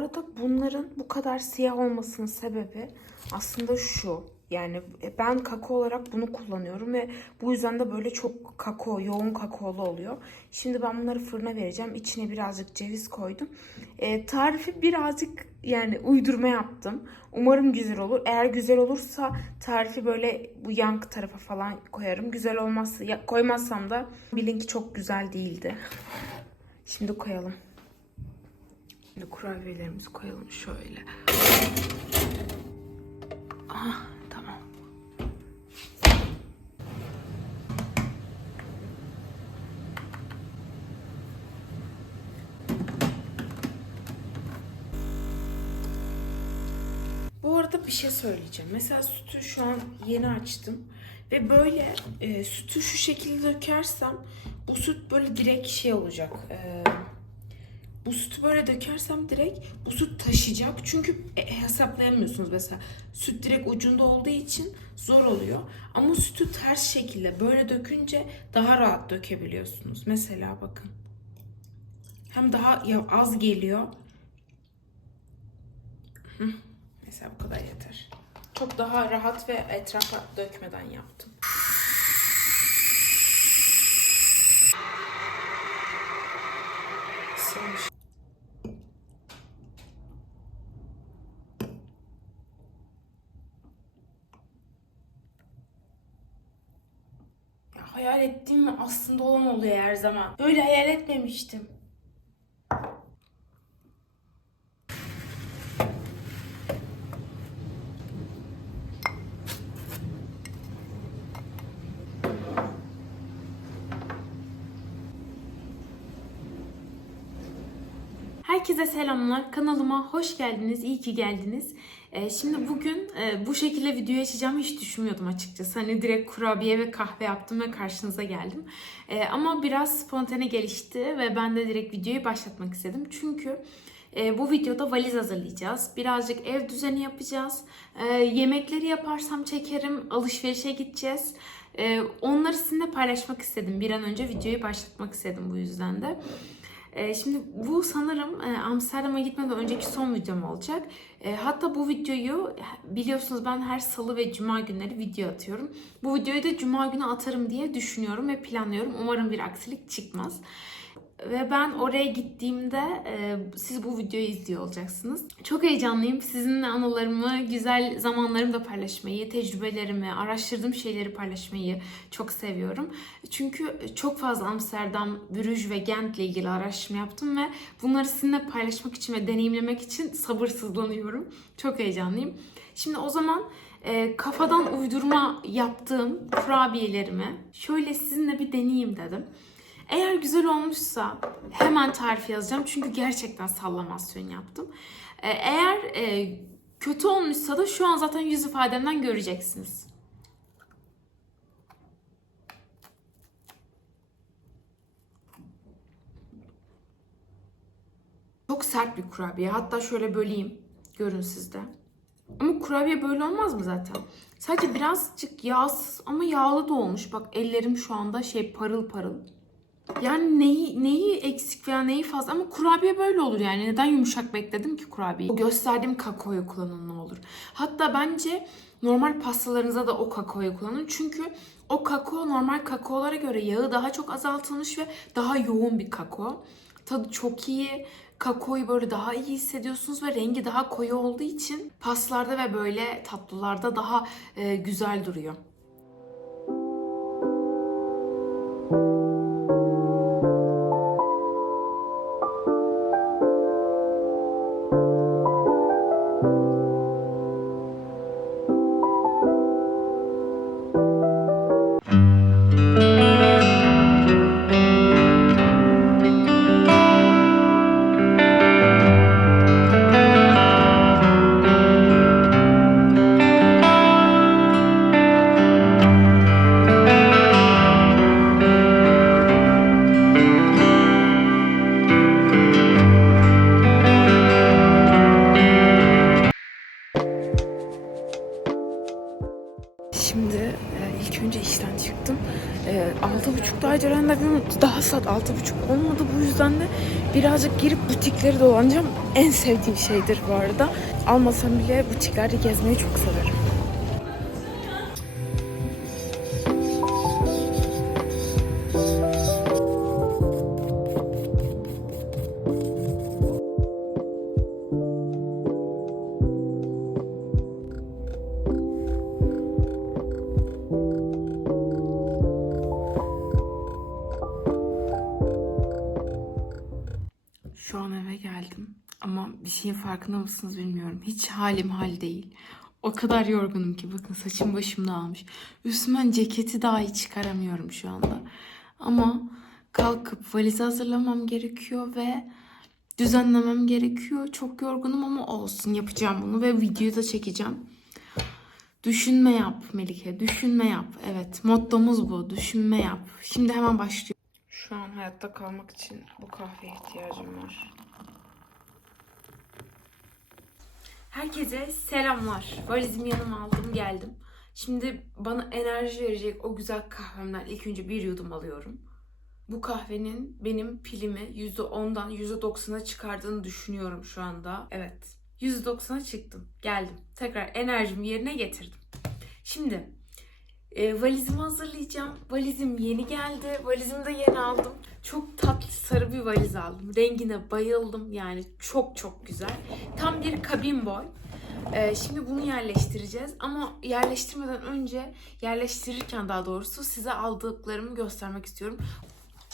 arada bunların bu kadar siyah olmasının sebebi aslında şu. Yani ben kakao olarak bunu kullanıyorum ve bu yüzden de böyle çok kakao, yoğun kakaolu oluyor. Şimdi ben bunları fırına vereceğim. İçine birazcık ceviz koydum. Ee, tarifi birazcık yani uydurma yaptım. Umarım güzel olur. Eğer güzel olursa tarifi böyle bu yan tarafa falan koyarım. Güzel olmazsa ya, koymazsam da bilin ki çok güzel değildi. Şimdi koyalım. Şimdi kurabiyelerimizi koyalım şöyle. Aha, tamam. Bu arada bir şey söyleyeceğim. Mesela sütü şu an yeni açtım. Ve böyle e, sütü şu şekilde dökersem bu süt böyle direkt şey olacak. E, bu sütü böyle dökersem direkt bu süt taşıyacak. Çünkü e, hesaplayamıyorsunuz mesela. Süt direkt ucunda olduğu için zor oluyor. Ama sütü ters şekilde böyle dökünce daha rahat dökebiliyorsunuz. Mesela bakın. Hem daha ya az geliyor. Hı. Mesela bu kadar yeter. Çok daha rahat ve etrafa dökmeden yaptım. Isınmış. Ya hayal ettiğim mi aslında olan oluyor her zaman. Böyle hayal etmemiştim. Herkese selamlar. Kanalıma hoş geldiniz. İyi ki geldiniz. Ee, şimdi bugün e, bu şekilde video açacağımı hiç düşünmüyordum açıkçası. Hani direkt kurabiye ve kahve yaptım ve karşınıza geldim. Ee, ama biraz spontane gelişti ve ben de direkt videoyu başlatmak istedim. Çünkü e, bu videoda valiz hazırlayacağız. Birazcık ev düzeni yapacağız. E, yemekleri yaparsam çekerim. Alışverişe gideceğiz. E, onları sizinle paylaşmak istedim. Bir an önce videoyu başlatmak istedim bu yüzden de. Ee, Şimdi bu sanırım e, Amsterdam'a gitmeden önceki son videom olacak. E, Hatta bu videoyu biliyorsunuz ben her salı ve cuma günleri video atıyorum. Bu videoyu da cuma günü atarım diye düşünüyorum ve planlıyorum. Umarım bir aksilik çıkmaz. Ve ben oraya gittiğimde e, siz bu videoyu izliyor olacaksınız. Çok heyecanlıyım. Sizinle anılarımı, güzel zamanlarımı da paylaşmayı, tecrübelerimi, araştırdığım şeyleri paylaşmayı çok seviyorum. Çünkü çok fazla Amsterdam, Brüj ve Gent ile ilgili araştırma yaptım ve bunları sizinle paylaşmak için ve deneyimlemek için sabırsızlanıyorum. Çok heyecanlıyım. Şimdi o zaman e, kafadan uydurma yaptığım kurabiyelerimi şöyle sizinle bir deneyeyim dedim. Eğer güzel olmuşsa hemen tarif yazacağım. Çünkü gerçekten sallamasyon yaptım. Ee, Eğer e, kötü olmuşsa da şu an zaten yüz ifademden göreceksiniz. Çok sert bir kurabiye. Hatta şöyle böleyim. Görün sizde. Ama kurabiye böyle olmaz mı zaten? Sadece birazcık yağsız ama yağlı da olmuş. Bak ellerim şu anda şey parıl parıl. Yani neyi neyi eksik veya neyi fazla ama kurabiye böyle olur yani. Neden yumuşak bekledim ki kurabiyeyi? O gösterdiğim kakaoyu kullanın ne olur. Hatta bence normal pastalarınıza da o kakaoyu kullanın. Çünkü o kakao normal kakaolara göre yağı daha çok azaltılmış ve daha yoğun bir kakao. Tadı çok iyi. Kakaoyu böyle daha iyi hissediyorsunuz ve rengi daha koyu olduğu için paslarda ve böyle tatlılarda daha e, güzel duruyor. Yüzden de birazcık girip butikleri dolanacağım. En sevdiğim şeydir bu arada. Almasam bile butiklerde gezmeyi çok severim. Bir şeyin farkında mısınız bilmiyorum. Hiç halim hal değil. O kadar yorgunum ki bakın saçım başım dağılmış. Üstümden ceketi dahi çıkaramıyorum şu anda. Ama kalkıp valizi hazırlamam gerekiyor ve düzenlemem gerekiyor. Çok yorgunum ama olsun yapacağım bunu ve videoyu da çekeceğim. Düşünme yap Melike, düşünme yap. Evet, mottomuz bu. Düşünme yap. Şimdi hemen başlıyor. Şu an hayatta kalmak için bu kahveye ihtiyacım var. Herkese selamlar. Valizimi yanıma aldım geldim. Şimdi bana enerji verecek o güzel kahvemden ilk önce bir yudum alıyorum. Bu kahvenin benim pilimi %10'dan %90'a çıkardığını düşünüyorum şu anda. Evet. %90'a çıktım. Geldim. Tekrar enerjimi yerine getirdim. Şimdi e, valizimi hazırlayacağım. Valizim yeni geldi. Valizimi de yeni aldım. Çok tatlı sarı bir valiz aldım. Rengine bayıldım. Yani çok çok güzel. Tam bir kabin boy. E, şimdi bunu yerleştireceğiz. Ama yerleştirmeden önce, yerleştirirken daha doğrusu size aldıklarımı göstermek istiyorum.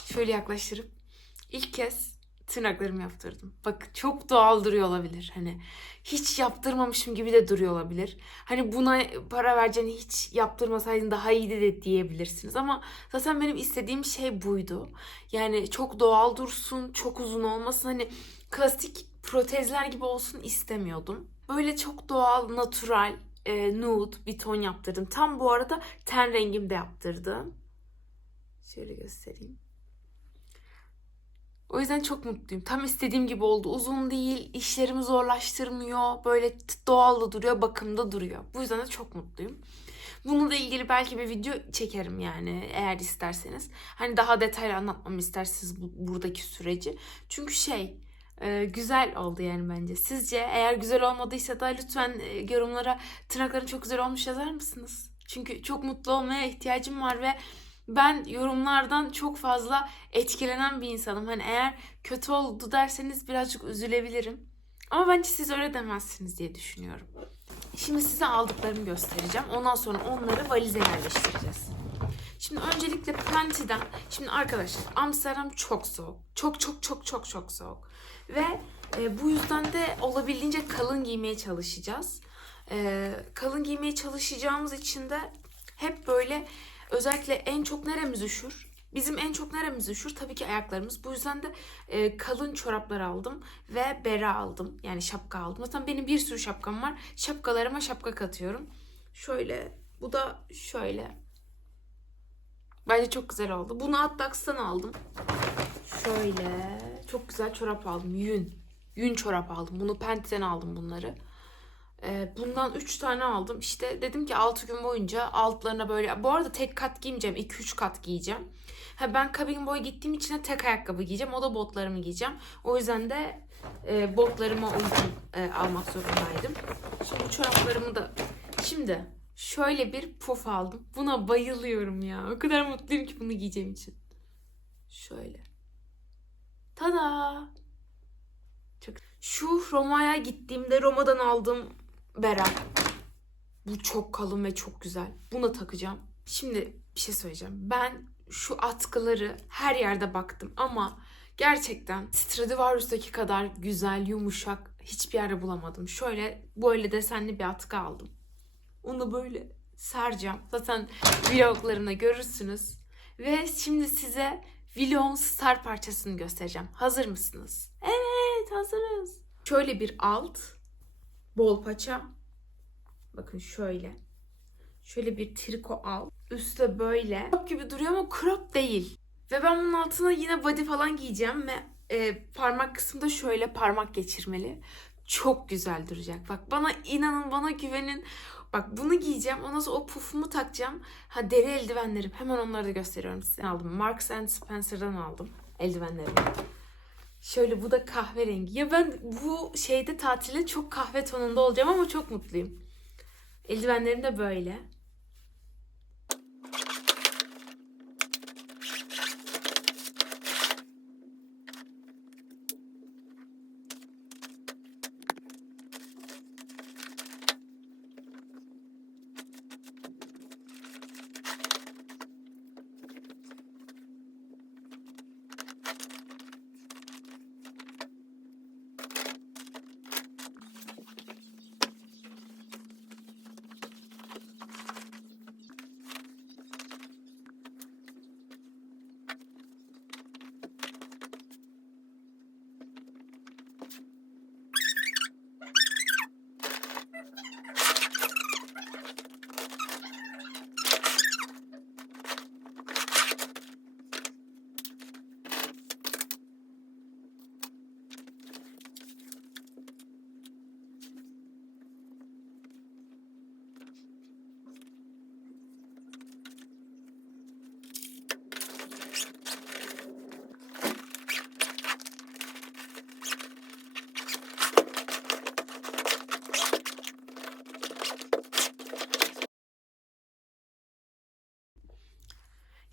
Şöyle yaklaştırıp ilk kez tırnaklarımı yaptırdım. Bak çok doğal duruyor olabilir. Hani hiç yaptırmamışım gibi de duruyor olabilir. Hani buna para vereceğini hiç yaptırmasaydın daha iyiydi de diyebilirsiniz. Ama zaten benim istediğim şey buydu. Yani çok doğal dursun, çok uzun olmasın. Hani klasik protezler gibi olsun istemiyordum. Böyle çok doğal, natural, e, nude bir ton yaptırdım. Tam bu arada ten rengimde yaptırdım. Şöyle göstereyim. O yüzden çok mutluyum. Tam istediğim gibi oldu. Uzun değil, işlerimi zorlaştırmıyor. Böyle t- doğal da duruyor, bakımda duruyor. Bu yüzden de çok mutluyum. Bununla ilgili belki bir video çekerim yani eğer isterseniz. Hani daha detaylı anlatmamı isterseniz bu, buradaki süreci. Çünkü şey e, güzel oldu yani bence. Sizce eğer güzel olmadıysa da lütfen e, yorumlara tırnakların çok güzel olmuş yazar mısınız? Çünkü çok mutlu olmaya ihtiyacım var ve ben yorumlardan çok fazla etkilenen bir insanım. Hani eğer kötü oldu derseniz birazcık üzülebilirim. Ama bence siz öyle demezsiniz diye düşünüyorum. Şimdi size aldıklarımı göstereceğim. Ondan sonra onları valize yerleştireceğiz. Şimdi öncelikle Penti'den, şimdi arkadaşlar Amsterdam çok soğuk. Çok çok çok çok çok soğuk. Ve e, bu yüzden de olabildiğince kalın giymeye çalışacağız. E, kalın giymeye çalışacağımız için de hep böyle özellikle en çok neremiz üşür? Bizim en çok neremiz üşür? Tabii ki ayaklarımız. Bu yüzden de e, kalın çoraplar aldım ve bere aldım. Yani şapka aldım. Zaten benim bir sürü şapkam var. Şapkalarıma şapka katıyorum. Şöyle, bu da şöyle. Bence çok güzel oldu. Bunu Atlax'tan aldım. Şöyle. Çok güzel çorap aldım. Yün. Yün çorap aldım. Bunu Penti'den aldım bunları. Ee, bundan 3 tane aldım. İşte dedim ki 6 gün boyunca altlarına böyle... Bu arada tek kat giymeyeceğim. 2-3 kat giyeceğim. Ha, ben kabin boy gittiğim için de tek ayakkabı giyeceğim. O da botlarımı giyeceğim. O yüzden de e, botlarıma uygun e, almak zorundaydım. Şimdi çoraplarımı da... Şimdi şöyle bir puf aldım. Buna bayılıyorum ya. O kadar mutluyum ki bunu giyeceğim için. Şöyle. Tada! Çok... Şu Roma'ya gittiğimde Roma'dan aldığım bera. Bu çok kalın ve çok güzel. Bunu takacağım. Şimdi bir şey söyleyeceğim. Ben şu atkıları her yerde baktım ama gerçekten Stradivarius'taki kadar güzel, yumuşak hiçbir yerde bulamadım. Şöyle böyle desenli bir atkı aldım. Onu böyle sereceğim. Zaten vloglarımda görürsünüz. Ve şimdi size vlogun star parçasını göstereceğim. Hazır mısınız? Evet hazırız. Şöyle bir alt. Bol paça. Bakın şöyle. Şöyle bir triko alt. Üstte böyle. Crop gibi duruyor ama crop değil. Ve ben bunun altına yine body falan giyeceğim ve e, parmak kısmında şöyle parmak geçirmeli. çok güzel duracak. Bak bana inanın bana güvenin. Bak bunu giyeceğim. Ondan sonra o pufumu takacağım. Ha deri eldivenlerim. Hemen onları da gösteriyorum size. Aldım. Marks and Spencer'dan aldım eldivenlerimi. Şöyle bu da kahverengi. Ya ben bu şeyde tatilde çok kahve tonunda olacağım ama çok mutluyum. Eldivenlerim de böyle.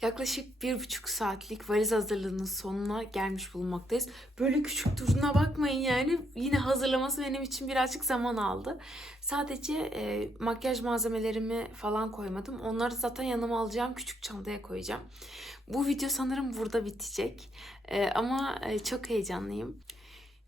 Yaklaşık bir buçuk saatlik valiz hazırlığının sonuna gelmiş bulunmaktayız. Böyle küçük durduğuna bakmayın yani. Yine hazırlaması benim için birazcık zaman aldı. Sadece e, makyaj malzemelerimi falan koymadım. Onları zaten yanıma alacağım küçük çantaya koyacağım. Bu video sanırım burada bitecek. E, ama e, çok heyecanlıyım.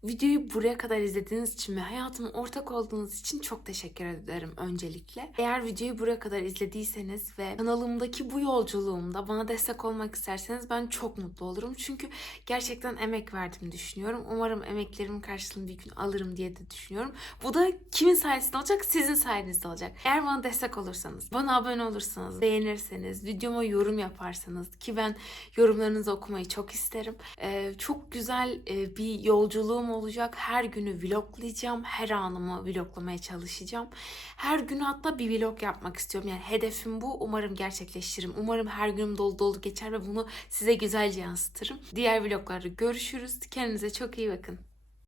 Videoyu buraya kadar izlediğiniz için ve hayatıma ortak olduğunuz için çok teşekkür ederim öncelikle. Eğer videoyu buraya kadar izlediyseniz ve kanalımdaki bu yolculuğumda bana destek olmak isterseniz ben çok mutlu olurum. Çünkü gerçekten emek verdim düşünüyorum. Umarım emeklerimin karşılığını bir gün alırım diye de düşünüyorum. Bu da kimin sayesinde olacak? Sizin sayenizde olacak. Eğer bana destek olursanız, bana abone olursanız, beğenirseniz, videoma yorum yaparsanız ki ben yorumlarınızı okumayı çok isterim. Ee, çok güzel e, bir yolculuğum olacak. Her günü vloglayacağım. Her anımı vloglamaya çalışacağım. Her gün hatta bir vlog yapmak istiyorum. Yani hedefim bu. Umarım gerçekleştiririm. Umarım her günüm dolu dolu geçer ve bunu size güzelce yansıtırım. Diğer vloglarda görüşürüz. Kendinize çok iyi bakın.